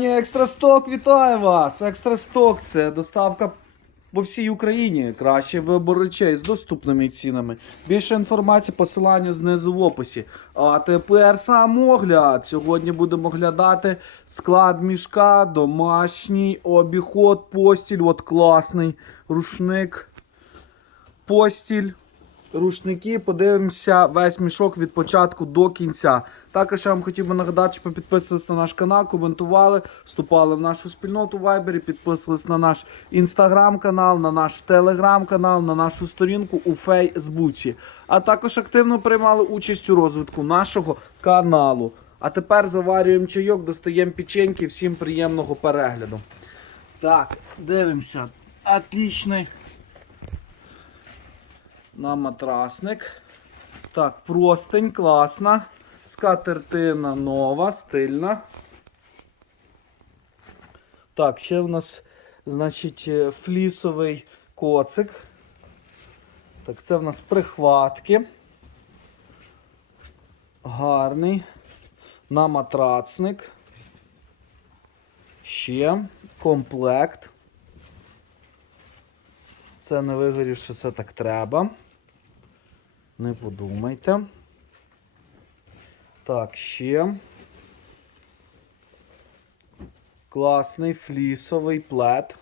Екстрасток вітаю вас! Екстрасток це доставка по всій Україні. Кращий вибор речей з доступними цінами. Більше інформації, посилання знизу в описі. А тепер сам огляд. Сьогодні будемо оглядати склад мішка, домашній обіход, постіль. От класний рушник. Постіль. Рушники, подивимося весь мішок від початку до кінця. Також я вам хотів би нагадати, щоб підписувалися на наш канал, коментували, вступали в нашу спільноту в Вайбері, підписувалися на наш інстаграм-канал, на наш телеграм-канал, на нашу сторінку у Фейсбуці. А також активно приймали участь у розвитку нашого каналу. А тепер заварюємо чайок, достаємо печеньки. Всім приємного перегляду. Так, дивимося. Отличний на матрасник. Так, простень, класна. Скатертина нова, стильна. Так, ще в нас, значить, е, флісовий коцик. Так, це в нас прихватки. Гарний. На матрацник. Ще комплект. Це не вигорів, що це так треба. Не подумайте. Так, ще. Класний флісовий плед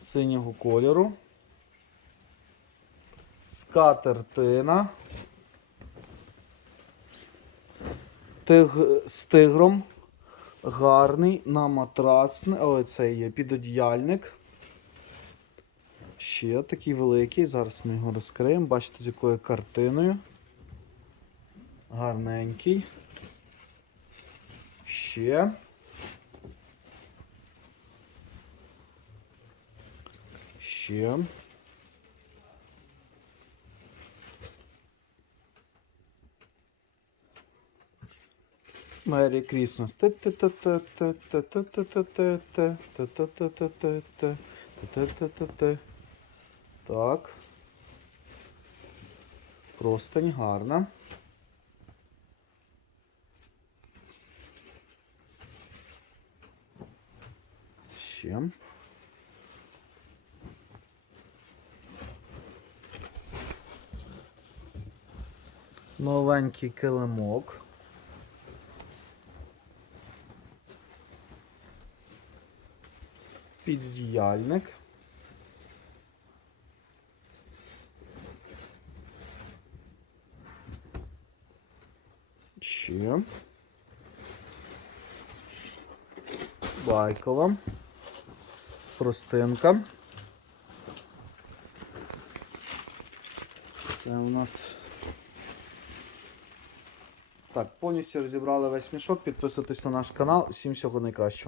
синього кольору. Скатертина. Тиг... З тигром. Гарний на матрацний. Ой, це є підодіяльник. Ще такий великий. Зараз ми його розкриємо. Бачите, з якою картиною. Гарненький. Ще. Ще. Merry Christmas. Так. Простень гарна. Ще. Новенький килимок. Піддіяльник. Ще. Байкова. Простинка. Це у нас. Так, повністю розібрали весь мішок. Підписуйтесь на наш канал. Всім всього найкращого.